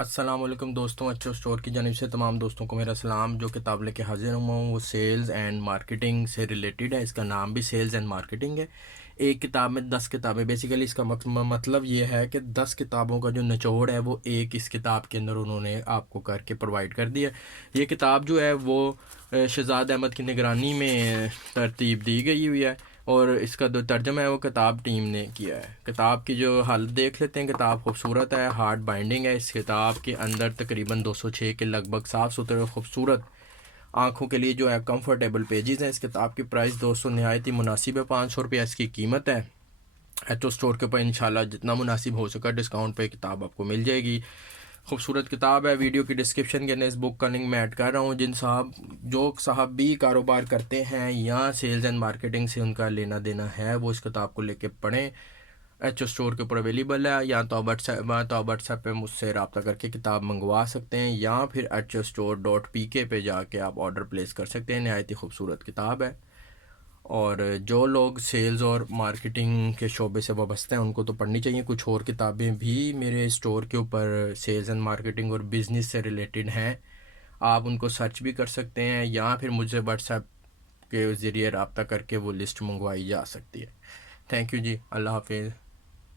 السلام علیکم دوستوں، اچھو اسٹور کی جانب سے تمام دوستوں کو میرا سلام۔ جو کتاب لے کے حاضر ہوں وہ سیلز اینڈ مارکیٹنگ سے ریلیٹڈ ہے۔ اس کا نام بھی سیلز اینڈ مارکیٹنگ ہے۔ ایک کتاب میں 10 کتابیں، بیسیکلی اس کا مطلب یہ ہے کہ 10 کتابوں کا جو نچوڑ ہے وہ ایک اس کتاب کے اندر انہوں نے آپ کو کر کے پرووائڈ کر دیا۔ یہ کتاب جو ہے وہ شہزاد احمد کی نگرانی میں ترتیب دی گئی ہوئی ہے، اور اس کا جو ترجمہ ہے وہ کتاب ٹیم نے کیا ہے۔ کتاب کی جو حالت دیکھ لیتے ہیں۔ کتاب خوبصورت ہے، ہارڈ بائنڈنگ ہے۔ اس کتاب کے اندر تقریباً 206 کے لگ بھگ صاف ستھرے خوبصورت آنکھوں کے لیے جو ہے کمفرٹیبل پیجز ہیں۔ اس کتاب کی پرائس دوستوں نہایت ہی مناسب ہے، 500 روپیہ اس کی قیمت ہے۔ ایچ او اسٹور کے اوپر انشاءاللہ جتنا مناسب ہو سکا ڈسکاؤنٹ پہ کتاب آپ کو مل جائے گی۔ خوبصورت کتاب ہے۔ ویڈیو کی ڈسکرپشن کے اندر اس بک کا لنک میں ایڈ کر رہا ہوں۔ جو صاحب بھی کاروبار کرتے ہیں یا سیلز اینڈ مارکیٹنگ سے ان کا لینا دینا ہے وہ اس کتاب کو لے کے پڑھیں۔ ایچ او اسٹور کے اوپر اویلیبل ہے، یا تو واٹس ایپ پہ مجھ سے رابطہ کر کے کتاب منگوا سکتے ہیں، یا پھر HOStore.pk پہ جا کے آپ آرڈر پلیس کر سکتے ہیں۔ نہایت ہی خوبصورت کتاب ہے، اور جو لوگ سیلز اور مارکیٹنگ کے شعبے سے وابستہ ہیں ان کو تو پڑھنی چاہیے۔ کچھ اور کتابیں بھی میرے اسٹور کے اوپر سیلز اینڈ مارکیٹنگ اور بزنس سے ریلیٹڈ ہیں، آپ ان کو سرچ بھی کر سکتے ہیں، یا پھر مجھ سے واٹس ایپ کے ذریعے رابطہ کر کے وہ لسٹ منگوائی جا سکتی ہے۔ تھینک یو جی، اللہ حافظ۔